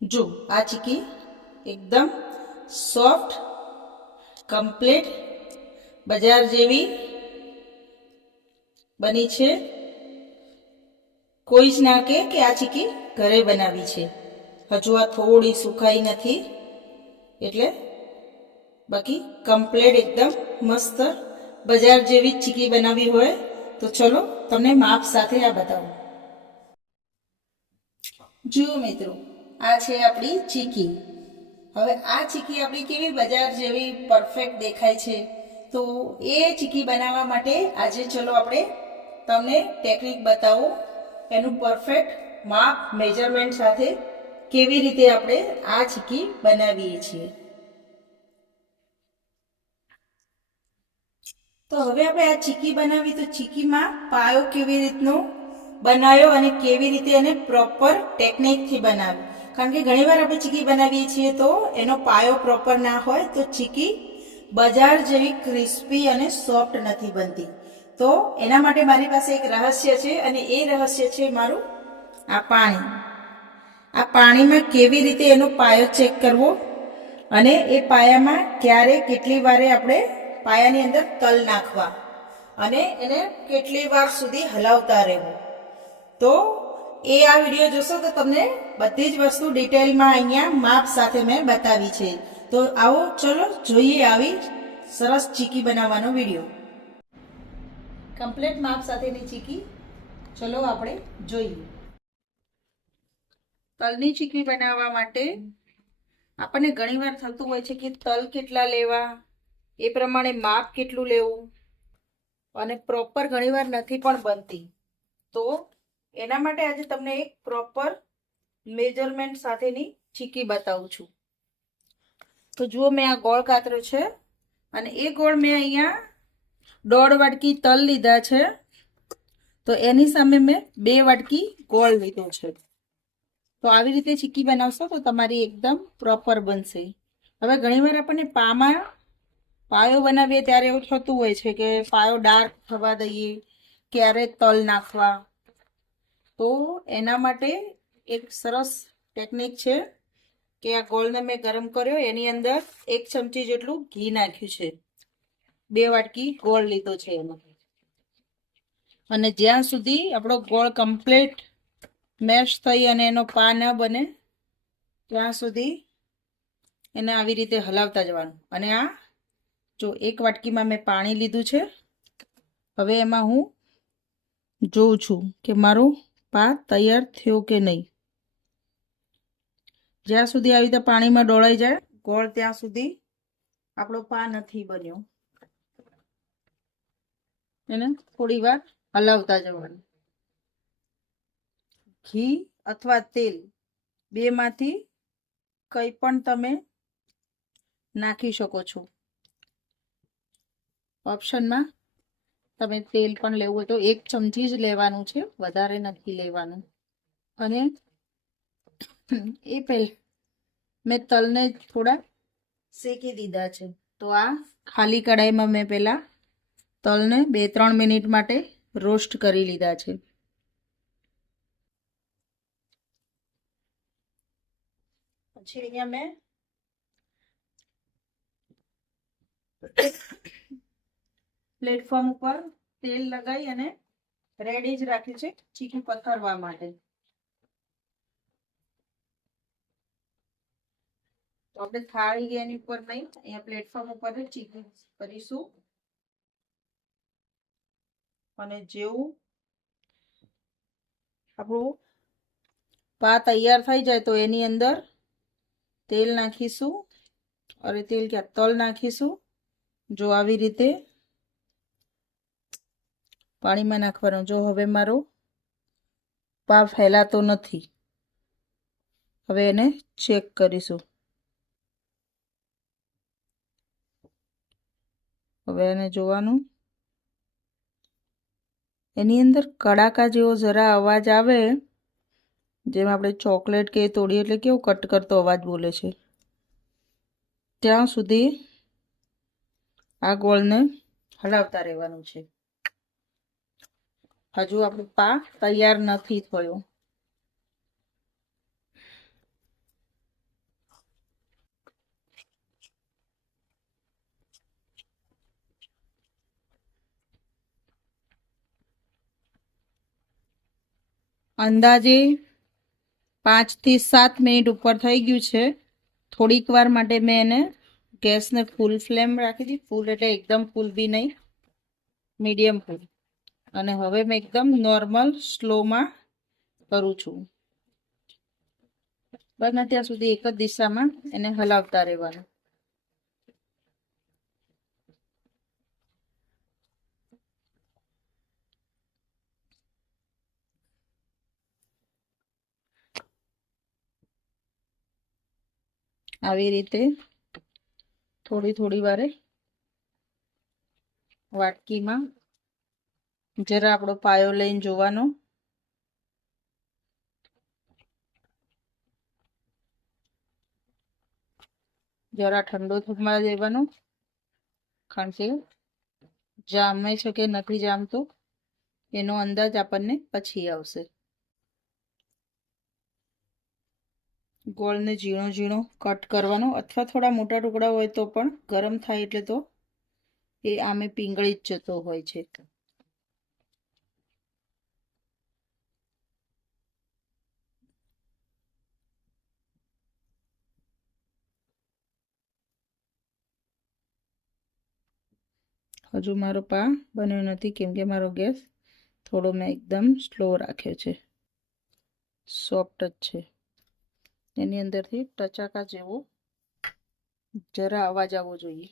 જો આ ચીકી એકદમ સોફ્ટ કમ્પ્લીટ બજાર જેવી બની છે. કોઈ જ ના કે આ ચીકી ઘરે બનાવી છે. હજુ આ થોડી સુકાઈ નથી એટલે બાકી કમ્પ્લીટ એકદમ મસ્ત બજાર જેવી ચીકી બનાવી હોય તો ચલો તમને માપ સાથે આ બતાવું. જુઓ મિત્રો, આ છે આપણી ચીકી. હવે આ ચીકી આપણી કેવી બજાર જેવી પરફેક્ટ દેખાય છે. તો એ ચીકી બનાવવા માટે આજે ચલો આપણે તમને ટેકનિક બતાવું, એનું પરફેક્ટ માપ મેજરમેન્ટ સાથે કેવી રીતે આપણે આ ચીકી બનાવીએ છીએ. તો હવે આપણે આ ચીકી બનાવી તો ચીકીમાં પાયો કેવી રીતનો બનાવ્યો અને કેવી રીતે એને પ્રોપર ટેકનિકથી બનાવ્યું. કારણ કે ઘણીવાર આપણે ચીકી બનાવીએ છીએ તો એનો પાયો પ્રોપર ના હોય તો ચીકી બજાર જેવી ક્રિસ્પી અને સોફ્ટ નથી બનતી. તો એના માટે મારી પાસે એક રહસ્ય છે અને એ રહસ્ય છે મારું આ પાણી. આ પાણીમાં કેવી રીતે એનો પાયો ચેક કરવો અને એ પાયામાં ક્યારે કેટલી વારે આપણે પાયાની અંદર તલ નાખવા અને એને કેટલી વાર સુધી હલાવતા રહેવું. તો એ આ વિડીયો જોશો તો તમને બધી જ વસ્તુ ડિટેલમાં અહીંયા માપ સાથે મેં બતાવી છે. તો આવો ચલો જોઈએ આવી સરસ ચીકી બનાવવાનો વિડીયો. કમ્પ્લીટ માપ સાથેની ચીકી ચલો આપણે જોઈએ. તલની ચીકી બનાવવા માટે આપણને ઘણીવાર થતું હોય છે કે તલ કેટલા લેવા, એ પ્રમાણે માપ કેટલું લેવું અને પ્રોપર ઘણીવાર નથી પણ બનતી. તો એના માટે આજે તમને એક પ્રોપર મેજરમેન્ટ સાથેની ચીકી બતાવું છું. તો જુઓ, મેં આ ગોળ કાતર્યો છે અને એ ગોળ મેં અહીંયા 1.5 વાટકી તલ લીધા છે. તો એની સામે મેં 2 વાટકી ગોળ લીધો છે. તો આવી રીતે ચીકી બનાવશો તો તમારી એકદમ પ્રોપર બનશે. હવે ઘણીવાર આપણને પાયો બનાવીએ ત્યારે એવું થતું હોય છે કે પાયો ડાર્ક થવા દઈએ, ક્યારે તલ નાખવા. તો એના માટે એક સરસ ટેકનિક છે કે આ ગોળને મેં ગરમ કર્યો, એની અંદર 1 ચમચી જેટલું ઘી નાખ્યું છે. 2 વાટકી ગોળ લીધો છે એમાં. અને જ્યાં સુધી આપણો ગોળ કમ્પ્લીટ મેશ થઈ અને એનો પા ન બને ત્યાં સુધી એને આવી રીતે હલાવતા જવાનું. અને આ જો 1 વાટકીમાં મેં પાણી લીધું છે. હવે એમાં હું જોઉં છું કે મારો પા તૈયાર થયો કે નહીં. જ્યાં સુધી આવી રીતે પાણીમાં ડોળાઈ જાય ગોળ ત્યાં સુધી આપણો પા નથી બન્યો. એને થોડી વાર હલાવતા જવાનું. ઘી અથવા તેલ બેમાંથી કંઈ પણ તમે નાખી શકો છો. ઓપ્શનમાં તમે તેલ પણ લેવું હોય તો 1 ચમચી જ લેવાનું છે, વધારે નથી લેવાનું. અને એ પહેલા મેં તલને થોડા શેકી દીધા છે. તો આ ખાલી કડાઈમાં મેં પહેલાં તલને 2-3 મિનિટ માટે રોસ્ટ કરી લીધા છે. પછી અહીંયા મેં પ્લેટફોર્મ ઉપર તેલ લગાવી અને રેડી જ રાખ્યું છે ચીકી પથરવા માટે. તો આપણે થાળી એની ઉપર નહીં, અહીંયા પ્લેટફોર્મ ઉપર જ ચીકી કરીશું. અને જેવું આપણું પા તૈયાર થઈ જાય તો એની અંદર તેલ નાખીશું. અરે તેલ ક્યાં, તલ નાખીશું. જો આવી રીતે પાણીમાં નાખવાનું. જો હવે મારો પા ફેલાતો નથી. હવે એને ચેક કરીશું. હવે એને જોવાનું, એની અંદર કડાકા જેવો જરા અવાજ આવે, જેમ આપણે ચોકલેટ કે તોડીએ એટલે કેવો કટ કરતો અવાજ બોલે છે, ત્યાં સુધી આ ગોળને હલાવતા રહેવાનું છે. હજુ આપણું પા તૈયાર નથી થયો. અંદાજે 5 થી 7 મિનિટ ઉપર થઈ ગયું છે. થોડીક વાર માટે મેં એને ગેસને ફૂલ ફ્લેમ રાખી હતી. ફૂલ એટલે એકદમ ફૂલ બી નહીં, મીડિયમ ફૂલ. અને હવે મેં એકદમ નોર્મલ સ્લોમાં કરું છું. બને ત્યાં સુધી એક જ દિશામાં એને હલાવતા રહેવાનું. આવી રીતે થોડી થોડી વારે વાટકીમાં જરા આપણો પાયો લઈને જોવાનો. જરા ઠંડો થવા દેવાનો, કારણ કે જામે છે કે નથી જામતો એનો અંદાજ આપણને પછી આવશે. ગોળને ઝીણો ઝીણો કટ કરવાનો, અથવા થોડા મોટા ટુકડા હોય તો પણ ગરમ થાય એટલે તો એ આમે પીંગળી જ જતો હોય છે. હજુ મારો પા બન્યો નથી, કેમ કે મારો ગેસ થોડો મેં એકદમ સ્લો રાખ્યો છે. સોફ્ટ જ છે. એની અંદરથી ટચાકા જેવો જરા અવાજ આવવો જોઈએ.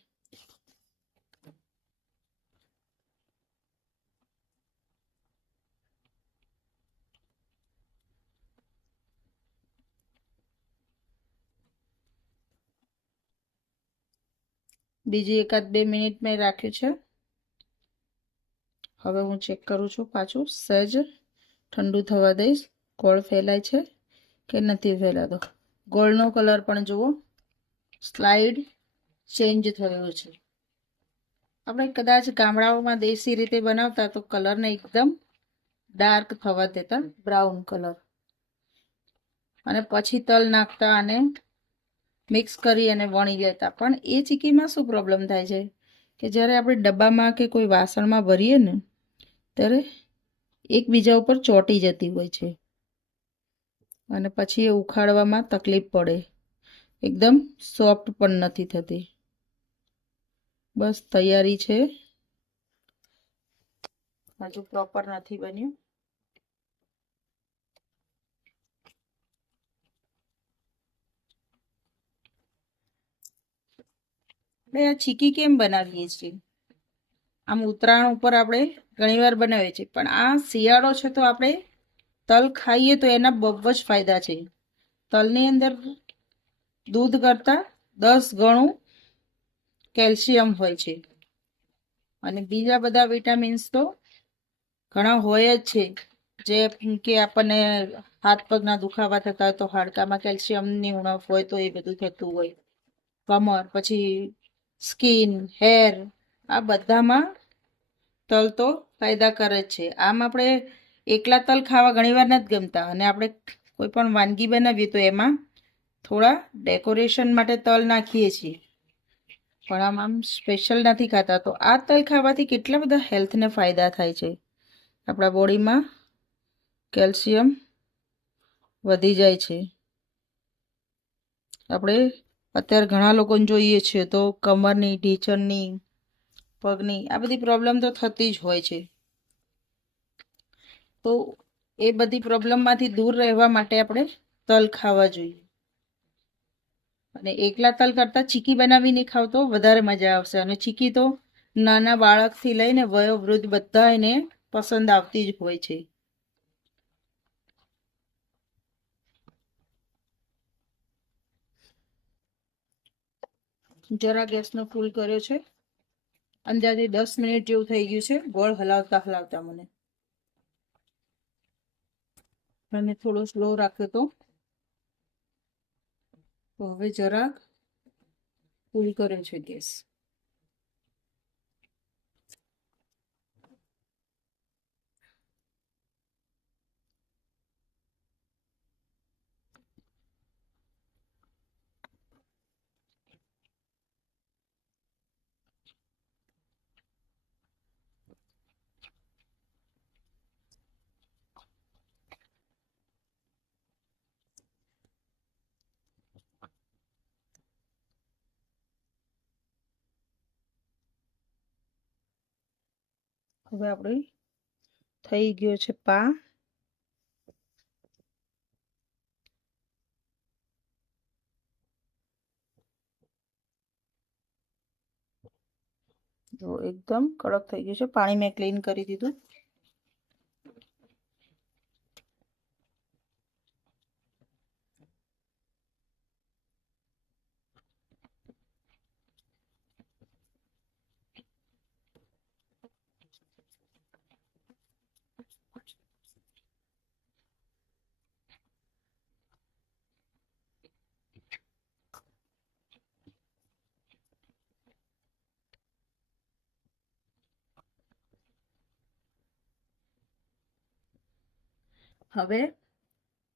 બીજી 1-2 મિનિટ મેં રાખ્યું છે. હવે હું ચેક કરું છું પાછું. સહેજ ઠંડુ થવા દઈશ. ગોળ ફેલાય છે કે નથી ફેલાતો. ગોળનો કલર પણ જુઓ, સ્લાઇડ ચેન્જ થયો છે. આપણે કદાચ ગામડાઓમાં દેશી રીતે બનાવતા તો કલરને એકદમ ડાર્ક થવા દેતા, બ્રાઉન કલર, અને પછી તલ નાખતા અને મિક્સ કરી અને વણી લેતા. પણ એ ચીકીમાં શું પ્રોબ્લેમ થાય છે કે જ્યારે આપણે ડબ્બામાં કે કોઈ વાસણમાં ભરીએ ને ત્યારે એકબીજા ઉપર ચોંટી જતી હોય છે અને પછી એ ઉખાડવામાં તકલીફ પડે. એકદમ સોફ્ટ પણ નથી થતી. બસ તૈયારી છે, હજુ પ્રોપર નથી બન્યું. આપણે આ ચીકી કેમ બનાવીએ છીએ? આમ ઉત્તરાયણ ઉપર આપણે ઘણીવાર બનાવીએ છીએ, પણ આ શિયાળો છે તો આપણે તલ ખાઈએ તો એના બહુ જ ફાયદા છે. તલની અંદર દૂધ કરતાં 10 ગણું કેલ્શિયમ હોય છે, અને બીજા બધા વિટામિન્સ તો ઘણા હોય જ છે. જે કે આપણને હાથ પગના દુખાવા થતા હોય તો હાડકામાં કેલ્શિયમની ઉણપ હોય તો એ બધું થતું હોય. કમર, પછી સ્કિન, હેર, આ બધામાં તલ તો ફાયદા કરે જ છે. આમ આપણે એકલા તલ ખાવા ઘણીવાર નથી ગમતા, અને આપણે કોઈ પણ વાનગી બનાવીએ તો એમાં થોડા ડેકોરેશન માટે તલ નાખીએ છીએ, પણ આમ સ્પેશિયલ નથી ખાતા. તો આ તલ ખાવાથી કેટલા બધા હેલ્થને ફાયદા થાય છે. આપણા બોડીમાં કેલ્શિયમ વધી જાય છે. આપણે અત્યારે ઘણા લોકોને જોઈએ છીએ તો કમરની, ઢીંચણની, પગની આ બધી પ્રોબ્લેમ તો થતી જ હોય છે. તો એ બધી પ્રોબ્લેમમાંથી દૂર રહેવા માટે આપણે તલ ખાવા જોઈએ. અને એકલા તલ કરતાં ચીકી બનાવીને ખાવ તો વધારે મજા આવશે. અને ચીકી તો નાના બાળકથી લઈને વયોવૃદ્ધ બધા એને પસંદ આવતી જ હોય છે. જરા ગેસનો ફૂલ કર્યો છે. અંદાજે 10 મિનિટ જેવું થઈ ગયું છે. ગોળ હલાવતા હલાવતા મને થોડો સ્લો રાખ્યો તો હવે જરાક ફૂલ કર્યો છે ગેસ. હવે આપણે થઈ ગયો છે પા. જો એકદમ કડક થઈ ગયું છે. પાણી મેં ક્લીન કરી દીધું. હવે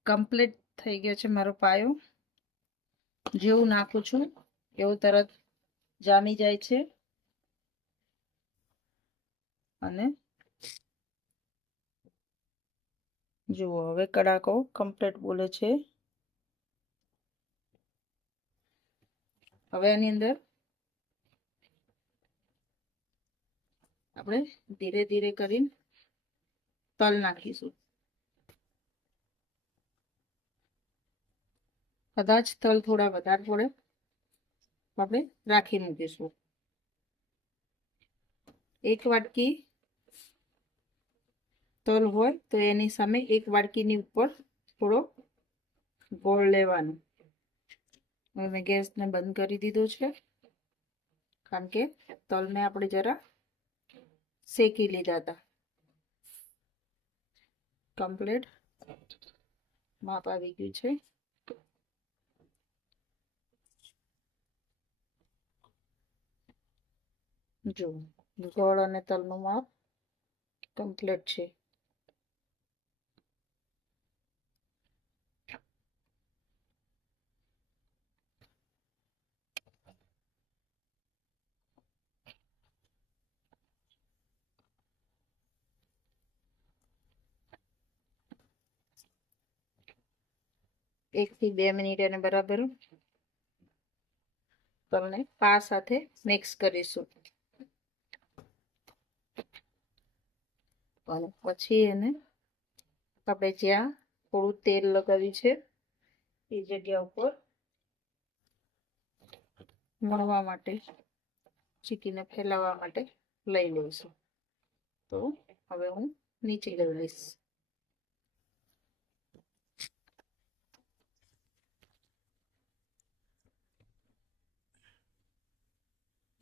કમ્પ્લીટ થઈ ગયો છે મારો પાયો. જેવું નાખું છું એવું તરત જામી જાય છે. અને જુઓ હવે કડાકો કમ્પ્લીટ બોલે છે. હવે આની અંદર આપણે ધીરે ધીરે કરીને તલ નાખીશું. કદાચ તલ થોડા વધારે પડે આપણે રાખી મૂકીશું. 1 વાટકી તલ હોય તો એની સામે 1 વાટકીની ઉપર થોડો ગોળ લેવાનો. હવે મેં ગેસને બંધ કરી દીધો છે કારણ કે તલને આપણે જરા શેકી લીધા હતા. કમ્પ્લીટ માપ આવી ગયું છે. જો ગોળ અને તલનું માપ કમ્પ્લીટ છે. એક થી 2 મિનિટ એને બરાબર તલને પા સાથે મિક્સ કરીશું. અને પછી એને આપણે જ્યાં થોડું તેલ લગાવ્યું છે એ જગ્યા ઉપર મળવા માટે ચીકીને ફેલાવવા માટે લઈ લઈશું. તો હવે હું નીચે લઈ લઈશ.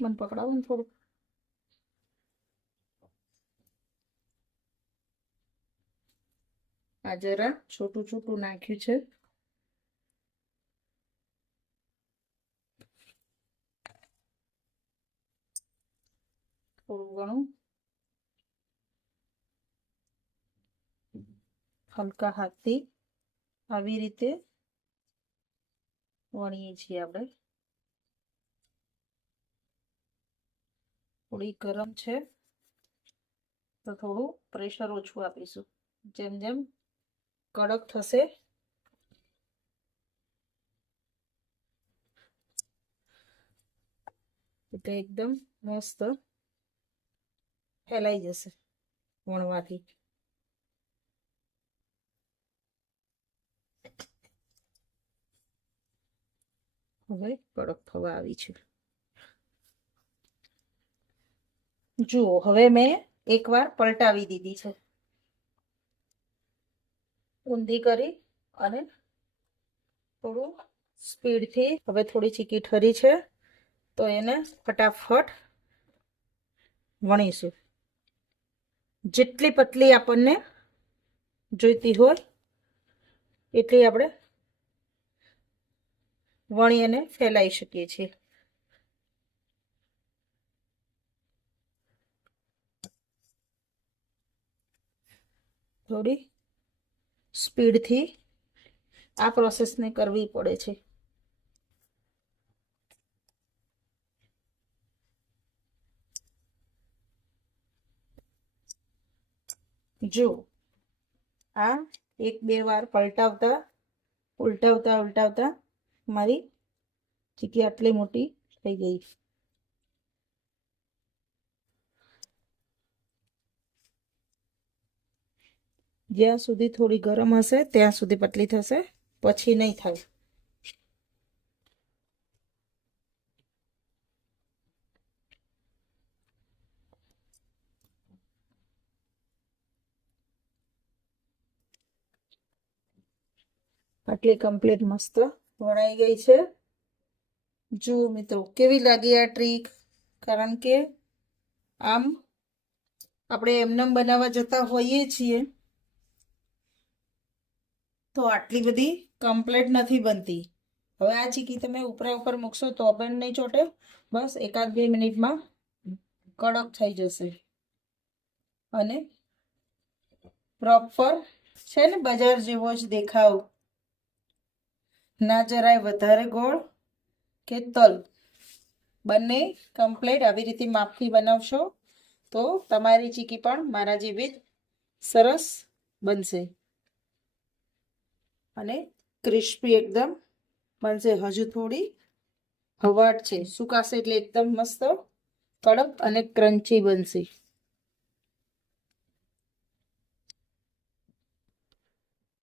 મને પકડાવું ને થોડું. આ જરા છોટું છોટું નાખ્યું છે. થોડું ઘણું હલકા હાથથી આવી રીતે વણીએ છીએ આપણે. થોડી ગરમ છે તો થોડું પ્રેશર ઓછું આપીશું. જેમ જેમ કડક થશે એટલે એકદમ મસ્ત ફેલાઈ જશે વણવાથી. હવે કડક થવા આવી છે. જુઓ હવે મેં એકવાર પલટાવી દીધી છે. ઊંધી કરી અને થોડું સ્પીડથી. હવે થોડી ચીકી ઠરી છે તો એને ફટાફટ વણીશું. જેટલી પતલી આપણને જોઈતી હોય એટલી આપણે વણી અને ફેલાઈ શકીએ છીએ. થોડી સ્પીડથી આ પ્રોસેસને કરવી પડે છે. જો આ 1-2 વાર પલટાવતા ઉલટાવતા મારી ચીકી આટલી મોટી થઈ ગઈ. જ્યાં સુધી થોડી ગરમ હશે ત્યાં સુધી પતલી થશે, પછી નહીં થાય. આટલી કમ્પ્લીટ મસ્ત વણાઈ ગઈ છે. જુઓ મિત્રો કેવી લાગી આ ટ્રીક. કારણ કે આમ આપણે એમનેમ બનાવવા જતા હોઈએ છીએ તો આટલી બધી કમ્પ્લીટ નથી બનતી. હવે આ ચીકી તમે ઉપરા ઉપર મૂકશો તો પણ નહીં ચોટે, બસ 1-2 મિનિટમાં કડક થઈ જશે અને પ્રોપર છે ને બજાર જેવો જ દેખાવ. ના જરાય વધારે ગોળ કે તલ, બંને કમ્પ્લીટ આવી રીતે માપથી બનાવશો તો તમારી ચીકી પણ મારા જેવી જ સરસ બનશે અને ક્રિસ્પી એકદમ બનશે. હજુ થોડી હવાટ છે, સુકાશે એટલે એકદમ મસ્ત કડક અને ક્રન્ચી બનશે.